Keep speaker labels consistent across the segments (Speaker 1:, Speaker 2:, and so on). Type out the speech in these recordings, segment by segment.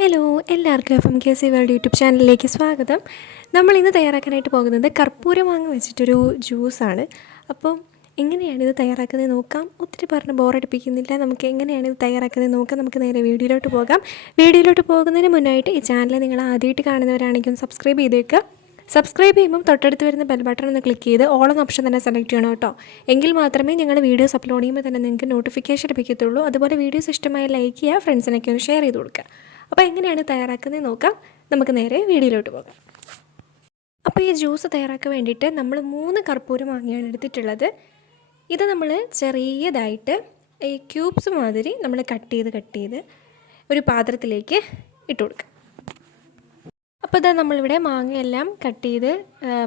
Speaker 1: Hello എല്ലാവർക്കും F M K C world YouTube ചാനലിലേക്ക് സ്വാഗതം. നമ്മൾ ഇന്ന് തയ്യാറാക്കാനായിട്ട് പോകുന്നത് കർപ്പൂരം വാങ്ങി വെച്ചിട്ടൊരു ജ്യൂസാണ്. അപ്പം എങ്ങനെയാണ് ഇത് തയ്യാറാക്കുന്നത് നോക്കാം. ഒത്തിരി പറഞ്ഞ് ബോറടിപ്പിക്കുന്നില്ല. നമുക്ക് എങ്ങനെയാണ് ഇത് തയ്യാറാക്കുന്നത് നോക്കാം. നമുക്ക് നേരെ വീഡിയോയിലോട്ട് പോകാം. വീഡിയോയിലോട്ട് പോകുന്നതിന് മുന്നായിട്ട് ഈ ചാനൽ നിങ്ങൾ ആദ്യമായിട്ട് കാണുന്നവരാണെങ്കിൽ സബ്സ്ക്രൈബ് ചെയ്തേക്കുക സബ്സ്ക്രൈബ് ചെയ്യുമ്പം തൊട്ടടുത്ത് വരുന്ന ബെൽ ബട്ടൺ ഒന്ന് ക്ലിക്ക് ചെയ്ത് ഓൾ എന്ന ഓപ്ഷൻ തന്നെ സെലക്ട് ചെയ്യണം കേട്ടോ. എങ്കിൽ മാത്രമേ ഞങ്ങൾ വീഡിയോസ് അപ്ലോഡ് ചെയ്യുമ്പോൾ തന്നെ നിങ്ങൾക്ക് നോട്ടിഫിക്കേഷൻ ലഭിക്കത്തുള്ളൂ. അതുപോലെ വീഡിയോസ് ഇഷ്ടമായി ലൈക്ക് ചെയ്യുക ഫ്രണ്ട്സിനൊക്കെ ഒന്ന് ഷെയർ ചെയ്ത് കൊടുക്കുക. അപ്പോൾ എങ്ങനെയാണ് തയ്യാറാക്കുന്നത് നോക്കാം. നമുക്ക് നേരെ വീഡിയോയിലോട്ട് പോകാം. അപ്പോൾ ഈ ജ്യൂസ് തയ്യാറാക്കാൻ വേണ്ടിയിട്ട് നമ്മൾ മൂന്ന് കർപ്പൂരം വാങ്ങിയാണ് എടുത്തിട്ടുള്ളത്. ഇത് നമ്മൾ ചെറിയതായിട്ട് ഈ ക്യൂബ്സ് മാതിരി നമ്മൾ കട്ട് ചെയ്ത് കട്ട് ചെയ്ത് ഒരു പാത്രത്തിലേക്ക് ഇട്ട് കൊടുക്കുക അപ്പോൾ ഇതാ നമ്മളിവിടെ മാങ്ങയെല്ലാം കട്ട് ചെയ്ത്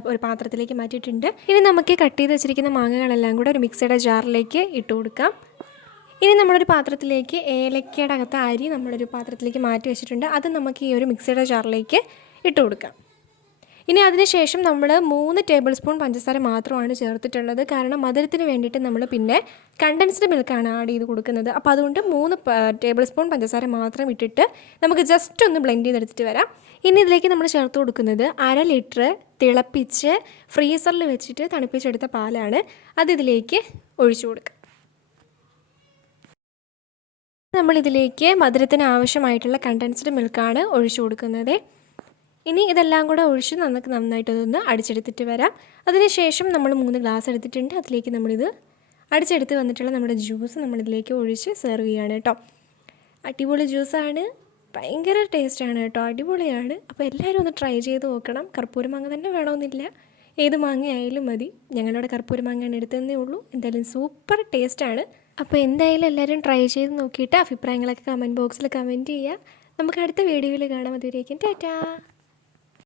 Speaker 1: ഒരു പാത്രത്തിലേക്ക് മാറ്റിയിട്ടുണ്ട്. ഇനി നമുക്ക് കട്ട് ചെയ്ത് വെച്ചിരിക്കുന്ന മാങ്ങകളെല്ലാം കൂടെ ഒരു മിക്സിയുടെ ജാറിലേക്ക് ഇട്ട് കൊടുക്കാം. ഇനി നമ്മളൊരു പാത്രത്തിലേക്ക് ഏലക്കയുടെ അകത്ത് അരി നമ്മളൊരു പാത്രത്തിലേക്ക് മാറ്റി വെച്ചിട്ടുണ്ട്. അത് നമുക്ക് ഈ ഒരു മിക്സിയുടെ ജാറിലേക്ക് ഇട്ട് കൊടുക്കാം. ഇനി അതിനുശേഷം നമ്മൾ മൂന്ന് ടേബിൾ സ്പൂൺ പഞ്ചസാര മാത്രമാണ് ചേർത്തിട്ടുള്ളത്. കാരണം മധുരത്തിന് വേണ്ടിയിട്ട് നമ്മൾ പിന്നെ കണ്ടൻസ്ഡ് മിൽക്കാണ് ആഡ് ചെയ്ത് കൊടുക്കുന്നത്. അപ്പോൾ അതുകൊണ്ട് മൂന്ന് ടേബിൾ സ്പൂൺ പഞ്ചസാര മാത്രം ഇട്ടിട്ട് നമുക്ക് ജസ്റ്റ് ഒന്ന് ബ്ലെൻഡ് ചെയ്തെടുത്തിട്ട് വരാം. ഇനി ഇതിലേക്ക് നമ്മൾ ചേർത്ത് കൊടുക്കുന്നത് അര ലിറ്റർ തിളപ്പിച്ച് ഫ്രീസറിൽ വെച്ചിട്ട് തണുപ്പിച്ചെടുത്ത പാലാണ്. അത് ഇതിലേക്ക് ഒഴിച്ചു കൊടുക്കുക നമ്മളിതിലേക്ക് മധുരത്തിന് ആവശ്യമായിട്ടുള്ള കണ്ടൻസ്ഡ് മിൽക്കാണ് ഒഴിച്ചു കൊടുക്കുന്നത്. ഇനി ഇതെല്ലാം കൂടെ ഒഴിച്ച് നമുക്ക് നന്നായിട്ടൊന്ന് അടിച്ചെടുത്തിട്ട് വരാം. അതിനുശേഷം നമ്മൾ മൂന്ന് ഗ്ലാസ് എടുത്തിട്ടുണ്ട്. അതിലേക്ക് നമ്മളിത് അടിച്ചെടുത്ത് വന്നിട്ടുള്ള നമ്മുടെ ജ്യൂസ് നമ്മളിതിലേക്ക് ഒഴിച്ച് സെർവ് ചെയ്യാണ് കേട്ടോ അടിപൊളി ജ്യൂസാണ് ഭയങ്കര ടേസ്റ്റാണ് കേട്ടോ അടിപൊളിയാണ്. അപ്പോൾ എല്ലാവരും ഒന്ന് ട്രൈ ചെയ്ത് നോക്കണം. കർപ്പൂര മാങ്ങ തന്നെ വേണമെന്നില്ല ഏത് മാങ്ങയായാലും മതി. ഞങ്ങളുടെ കർപ്പൂര മാങ്ങയാണ് എടുത്തതെന്നേ ഉള്ളൂ. എന്തായാലും സൂപ്പർ ടേസ്റ്റാണ് അപ്പോൾ എന്തായാലും എല്ലാവരും ട്രൈ ചെയ്ത് നോക്കിയിട്ട് അഭിപ്രായങ്ങളൊക്കെ കമന്റ് ബോക്സിൽ കമന്റ് ചെയ്യുക. നമുക്ക് അടുത്ത വീഡിയോയിൽ കാണാം. അതുവരേക്കും ടാറ്റാ.